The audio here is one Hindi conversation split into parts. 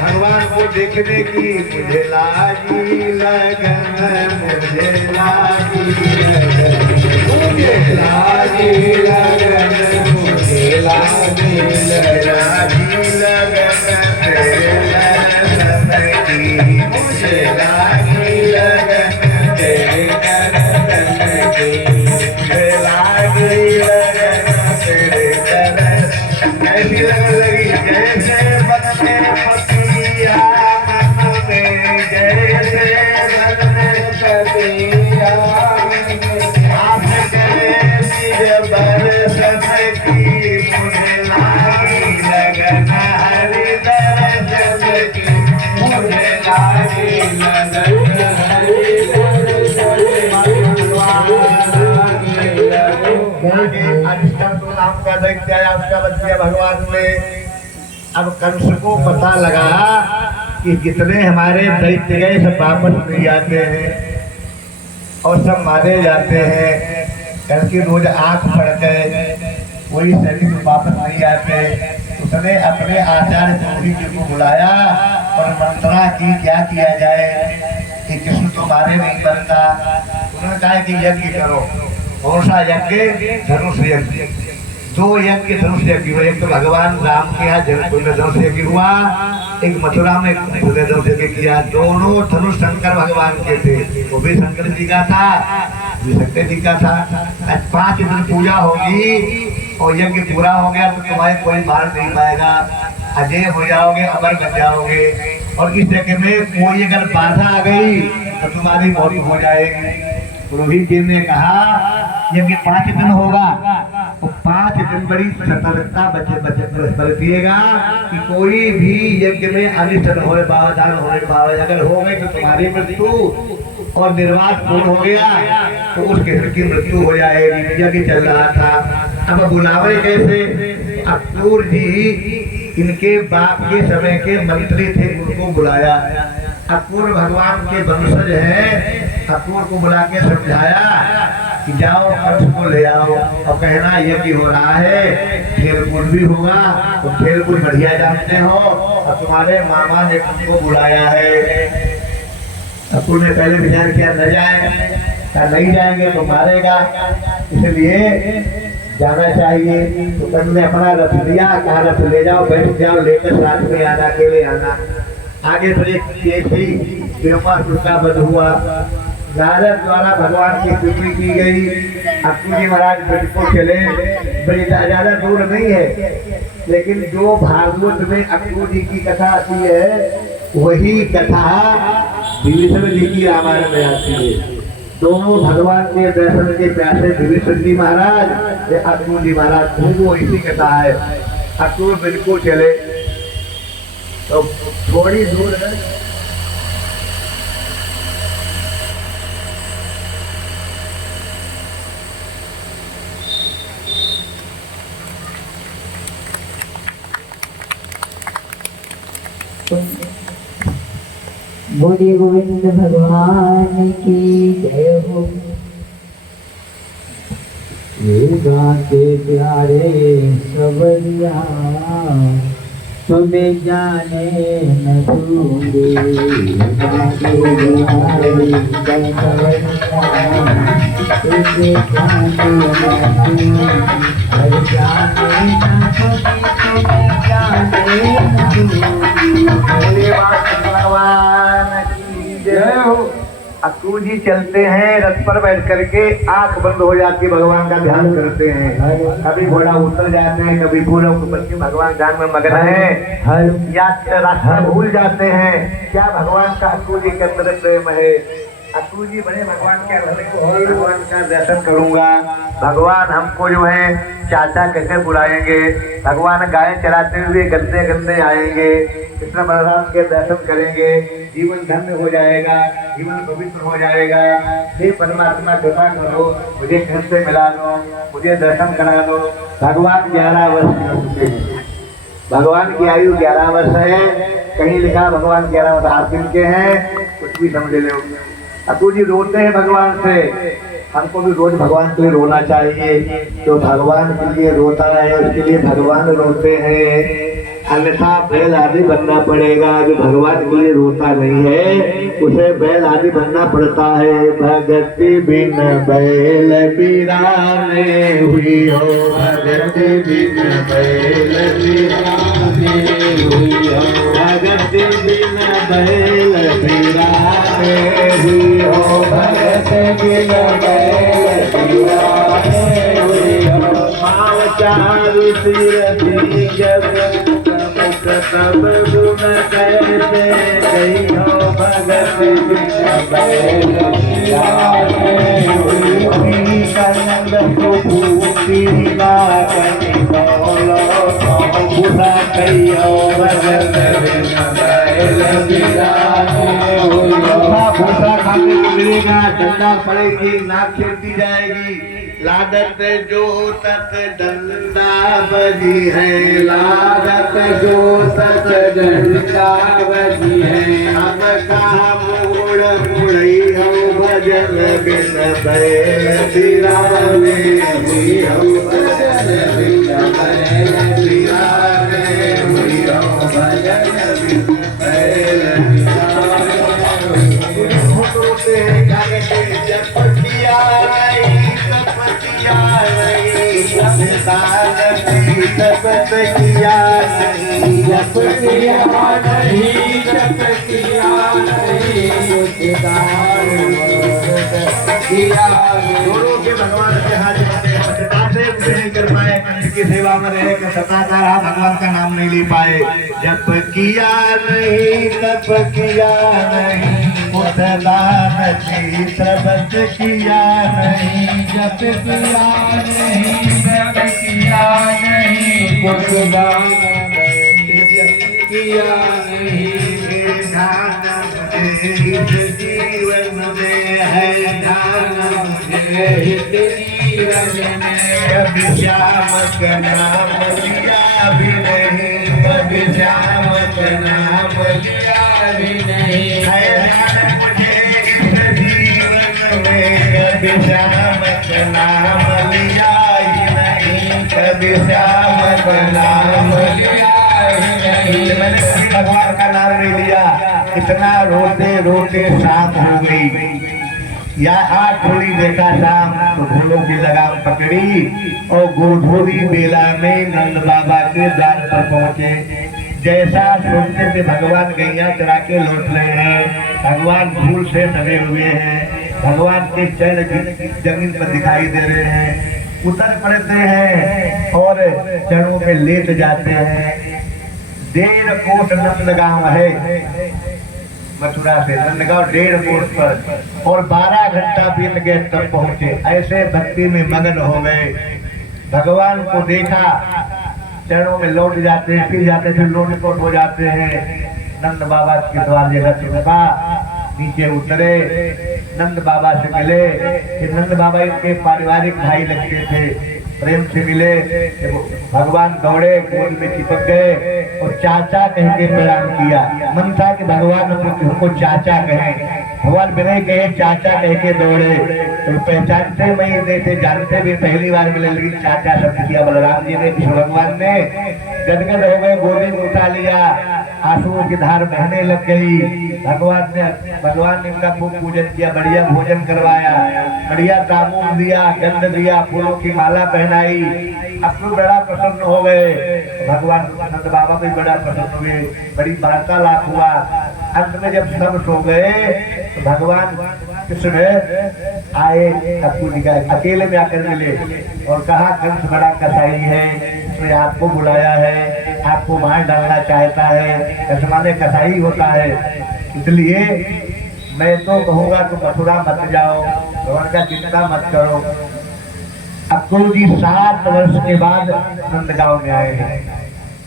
भगवान को देखने की मुझे लाजी लगन, मुझे लाजी लगन, मुझे लाजी लगन, मुझे लाजी लगन तेरे दर्शन की, मुझे लाजी लगन तेरे दर्शन की, मुझे लाजी लगन तेरे दर्शन। ऐसी लगन लगी जैसे मन में पतिया, मन में जैसे मन में पतिया, आप करे निज बरसत की, मुझे लागी लगन हरि दर्शन की, मुझे लागी लगन हरि अधिष्ठान तो नाम का दैत्य आया, उसका बच्चा भगवान ने। अब कंस को पता लगा कि जितने हमारे दैत्य गए सब वापस नहीं आते हैं और सब मारे जाते हैं। कल की रोज आंख पड़ गए, कोई शरीर में वापस नहीं आते। उसने अपने आचार्य पुरोहित जी को बुलाया और मंत्रणा की क्या किया जाए कि कृष्ण तो मारे नहीं बनता। उन्होंने कहा कि यज्ञ करो। कौन सा यज्ञ? धनुष यज्ञ। दो यज्ञ धनुष यज्ञ हुए, एक तो भगवान राम के यहाँ जनकपुर में धनुष यज्ञ हुआ, एक मथुरा में धनुष यज्ञ किया। दोनों धनुष शंकर भगवान के थे, वो भी शंकर जी का था, भी शंकर जी का था। 5 दिन पूजा होगी और यज्ञ पूरा हो गया तो तुम्हारे कोई मार नहीं पाएगा, अजय हो जाओगे, अमर बन जाओगे। और इस यज्ञ में कोई अगर बाधा आ गई तो तुम्हारी मौत हो जाएगी। पुरोहित जी ने कहा यज्ञ 5 दिन होगा, तो 5 दिन बड़ी सतर्कता बरतिएगा कि कोई भी यज्ञ में अनिष्ट न होए, बाधान होए पावे। अगर हो गए तो तुम्हारी मृत्यु और निर्वात पूर्ण हो गया तो उस कृष्ण की मृत्यु हो जाएगी। यज्ञ चल रहा था। अब बुलावे कैसे? अक्रूर जी इनके बाप के समय के मंत्री थे, उनको बुलाया। अक्रूर भगवान के वंशज हैं। अक्रूर को बुला के समझाया कि जाओ कंस को ले आओ और कहना यज्ञ हो रहा है, खेलकूद भी होगा, तो खेलकूद बढ़िया जानते हो और तुम्हारे मामा ने तुमको बुलाया है। अक्रूर ने पहले विचार किया न जाए, क्या नहीं जाएंगे तो मारेगा, इसलिए जाना चाहिए। तो कंस ने अपना रथ लिया, कहा रथ ले जाओ, बैठ जाओ, लेकर साथ में आना, अकेले आना। आगे फिर एक थी ब्रह्मासुर का वध हुआ, नारद द्वारा भगवान की स्तुति की गई। अक्रूर जी महाराज ब्रज को चले, ब्रज ज्यादा दूर नहीं है, लेकिन जो भागवत में अक्रूर जी की कथा आती है वही कथा विभीषण जी की रामायण में आती है। दोनों भगवान के दर्शन के प्यासे विभीषण जी महाराज या अक्रूर जी महाराज, दोनों इसी कथा है। अक्रूर ब्रज को चले तो थोड़ी दूर है बोलिए गोविंद भगवान की जय हो। ये गाते प्यारे सवरिया तुम्हें जाने न दूंगे, गाते प्यारे सवरिया तुम्हें जाने न दूंगे, हर जाने न तुम्हें जाने न दूंगे। भगवान की जय हो। अक्रूर जी चलते हैं रथ पर बैठ करके, आंख बंद हो जाती है, भगवान का ध्यान करते हैं। कभी घोड़ा उतर जाते हैं, कभी पूर्व पश्चिम भगवान ध्यान में मग्न है, या रास्ता भूल जाते हैं। क्या भगवान का अक्रूर जी के अंदर प्रेम है। अक्रूर जी बड़े भगवान के भगवान का दर्शन करूंगा, भगवान हमको जो है चाचा कैसे बुलाएंगे, भगवान गाय चराते हुए गंदे गंदे आएंगे, कृष्ण बलराम के दर्शन करेंगे, जीवन धन्य हो जाएगा, जीवन पवित्र हो जाएगा। हे परमात्मा कृपा करो, मुझे कृष्ण से मिला दो, मुझे दर्शन करा दो। भगवान 11 वर्ष के होते हैं, भगवान की आयु 11 वर्ष है। कहीं लिखा भगवान 11 वर्ष आखिर के हैं, कुछ भी समझ लो। अक्रूर जी रोते हैं भगवान से। हमको भी रोज भगवान के लिए रोना चाहिए, तो भगवान के लिए रोता है, उसके लिए भगवान रोते हैं। अन्यथा बैल आदि बनना पड़ेगा। जो भगवान के लिए रोता नहीं है उसे बैल आदि बनना पड़ता है। भगति बिन बैल बिराने हुई हो, भगति बिन बैल बिराने हुई हो, भगति बिन बैल बिराने हुई हो, भगति बिन बैल बिराने हुई हो। पाँव चार सिर जब तब गुण कैसे गई हो, भगत बैल बिराने हुई हो। कनंद को भूति लागनी बोलो बुरा कहियो, भगत बैल बिराने हुई हो। भूसा खाने को मिलेगा, डंडा पड़ेगी, नाक छेड़ती जाएगी। लादत जो तक डंडा बजी है, लादत जो तक डंडा बजी है। अब कहाँ मोड़ मुड़ई हो, भजन बिन बैल बिराने हुई हो, भजन बिन बैल बिराने हुई हो, भजन बिन बैल बिराने हुई हो। होते हैं गाने जब पटिया जपत किया नहीं, जप किया नहीं, जप किया नहीं, किया। दोनों के भगवान से हाथ से कुछ नहीं कर पाए, कंठ की सेवा में रहे कि सताता रहा, भगवान का नाम नहीं ले पाए। जप किया नहीं, तप किया नहीं, उठदान की सबत किया नहीं, जप किया नहीं, तप किया नहीं, उठदान किया नहीं। इस जीवन में है ध्यान मुझे, इस जीवन में कभी श्याम का नाम लिया भी नहीं, कभी श्याम का नाम लिया भी नहीं। है ध्यान मुझे इस जीवन में, कभी श्याम का नाम लिया ही नहीं, कभी श्याम का नाम लिया ही नहीं। मैंने कभी भगवान का नाम नहीं लिया, इतना रोते रोते शाम हो गई। या आठ थोड़ी देखा शाम तो फूलों की लगाम पकड़ी और गोधूली बेला में नंद बाबा के द्वार पर पहुंचे। जैसा सुनते थे भगवान गैया चरा के लौट रहे हैं, भगवान फूल से सजे हुए हैं, भगवान के चरण जमीन पर दिखाई दे रहे हैं, उतर पड़ते हैं और चरणों में लेट जाते हैं। 1.5 कोस नंदगांव है, मथुरा से नंदगांव 1.5 कोस पर, और 12 घंटा बीत गए तब पहुंचे। ऐसे भक्ति में मगन हो गए, भगवान को देखा, चरणों में लौट जाते हैं, फिर जाते फिर लौट हो जाते हैं। नंद बाबा के द्वार जगह चुका, नीचे उतरे, नंद बाबा से मिले। फिर नंद बाबा इनके पारिवारिक भाई लगते थे, प्रेम से मिले। भगवान दौड़े, गोद में चिपक गए और चाचा कह के प्रणाम किया। मन था कि भगवान उनको चाचा कहें, भगवान विनय कहे चाचा कह के दौड़े। तो पहचानते नहीं देते, जानते भी पहली बार मिले, लेकिन चाचा शब्द किया बलराम जी ने। कृष्ण भगवान ने गदगद हो गए, गोदी में उठा लिया, आंसुओं की धार बहने लग गई। भगवान ने इनका खूब पूजन किया, बढ़िया भोजन करवाया, बढ़िया तामूल दिया, गंध दिया, फूलों की माला पहनाई। अब तो बड़ा प्रसन्न हो गए, भगवान नंद बाबा भी बड़ा प्रसन्न हुए, बड़ी वार्तालाप हुआ। अंत में जब सब सो गए तो भगवान कृष्ण आए, अक्कू जी का अकेले में आकर मिले और कहा कंस बड़ा कसाई है, उसने आपको बुलाया है, आपको मार डालना चाहता है। कसमाने कसाई होता है, इसलिए मैं तो कहूँगा तुम मथुरा मत जाओ, भगवान का चिंता मत करो। अक्कू जी 7 वर्ष के बाद नंदगांव में आए हैं,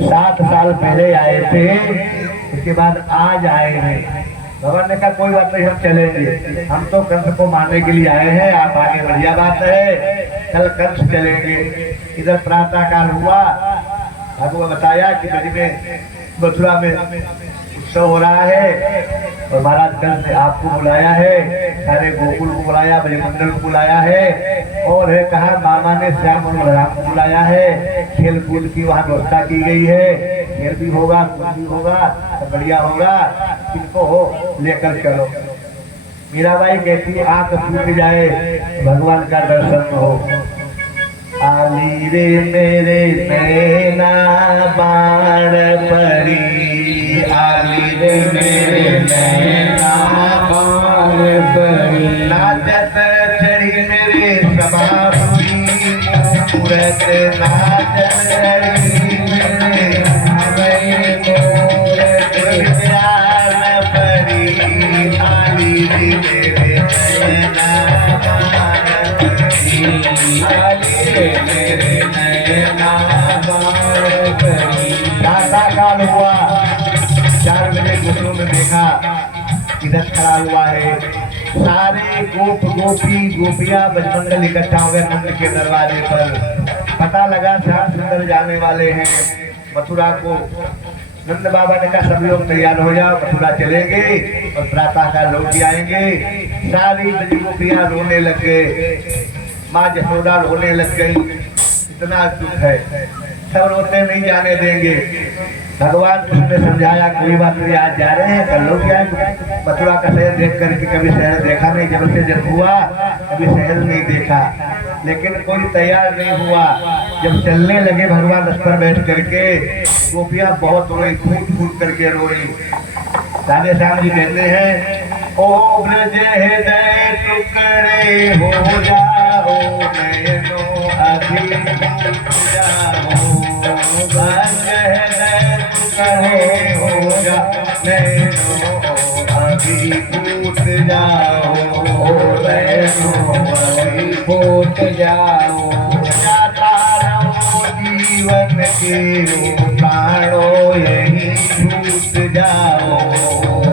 7 साल पहले आए थे, उसके बाद आज आए हैं। भगवान ने कहा कोई बात नहीं, हम चलेंगे, हम तो कंस को मारने के लिए आए हैं, आप आगे, बढ़िया बात है, कल कंस चलेंगे। इधर प्रातः काल हुआ, भगवान बताया कि ब्रज में मथुरा में उत्सव हो रहा है और महाराज कंस ने आपको बुलाया है, सारे गोकुल को बुलाया, ब्रजमंडल को बुलाया है, और है कहा मामा ने श्याम और बलराम को बुलाया है, खेल कूद की वहाँ व्यवस्था की गई है, शेर भी होगा, कुछ भी होगा, सब बढ़िया होगा, इनको लेकर चलो। मीराबाई कहती है आंख फूट जाए भगवान का दर्शन हो। आली रे मेरे नैना बाण परी, आली रे मेरे नैना बाण परी, नाचत चढ़ी मेरे समापी मूरत, नाचत चढ़ी मेरे मूरत ज्ञान परी, आली रे मेरे नैना बाण परी, आली रे मेरे नैना बाण परी। दादा काल हुआ 4 बजे घुटनों में देखा इधर खड़ा हुआ है, सारे गोप गोपी गोपियां बजमंडल इकट्ठा हो गए नंद के दरवाजे पर। पता लगा श्याम सुंदर जाने वाले हैं मथुरा को। नंद बाबा ने कहा सब लोग तैयार हो जाओ, मथुरा चलेंगे और प्रातः काल लौट के आएंगे। सारी ब्रज गोपियां रोने लग गए, माँ यशोदा रोने लग गई, इतना दुख है, सब रोते नहीं जाने देंगे। भगवान कृष्ण ने समझाया कोई बात नहीं, आज जा रहे हैं कल लोग जाएंगे। मथुरा का शहर देख करके कभी शहर देखा नहीं, जब से जब हुआ कभी शहर नहीं देखा, लेकिन कोई तैयार नहीं हुआ। जब चलने लगे भगवान रथ पर बैठ करके, गोपियां बहुत रोई, फूट फूट करके रोई। राधे श्याम जी कहते हैं ओ ब्रज हृदय टुकड़े हो जाओ, नैनो अभी जाओ, ब्रज हृदय टुकड़े हो जाओ, नैनो अभी फूट जाओ, नैनो अभी फूट जाओ। जाता रहो जीवन के प्राणो यही छूट जाओ,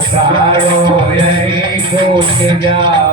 प्राणो यही छूट जाओ।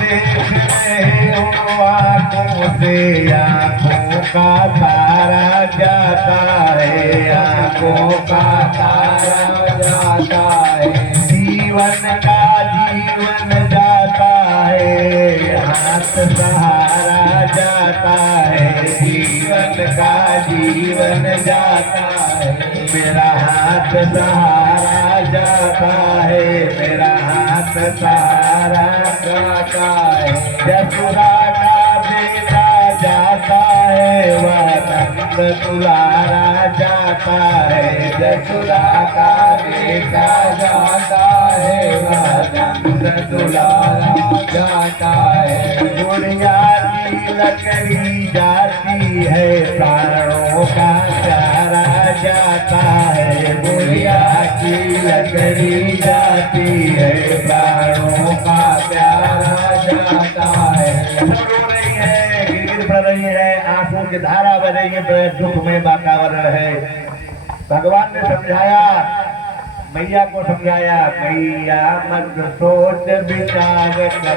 देख रहे हो आंखों से आंखों का तारा जाता है, आंखों का तारा जाता है, जीवन का जीवन जाता है, हाथ सहारा जाता है, जीवन का जीवन जाता है, मेरा हाथ सहारा जाता है, मेरा हाथ सहारा जाता है। यशोदा का बेटा जाता है, वह नंद दुलारा जाता है, यशोदा का बेटा जाता है, वह नंद दुलारा जाता है। गुड़िया की लकड़ी जाती है, प्राणों का चारा जाता है, गुड़िया की लकड़ी जाती है, प्राणों का प्यारा जाता है। रो रही है, गिर पड़ रही है, आंसू की धारा बह रही है, दुख में वातावरण है। भगवान ने समझाया, मैया को समझाया, मैया मत सोच विचार करो।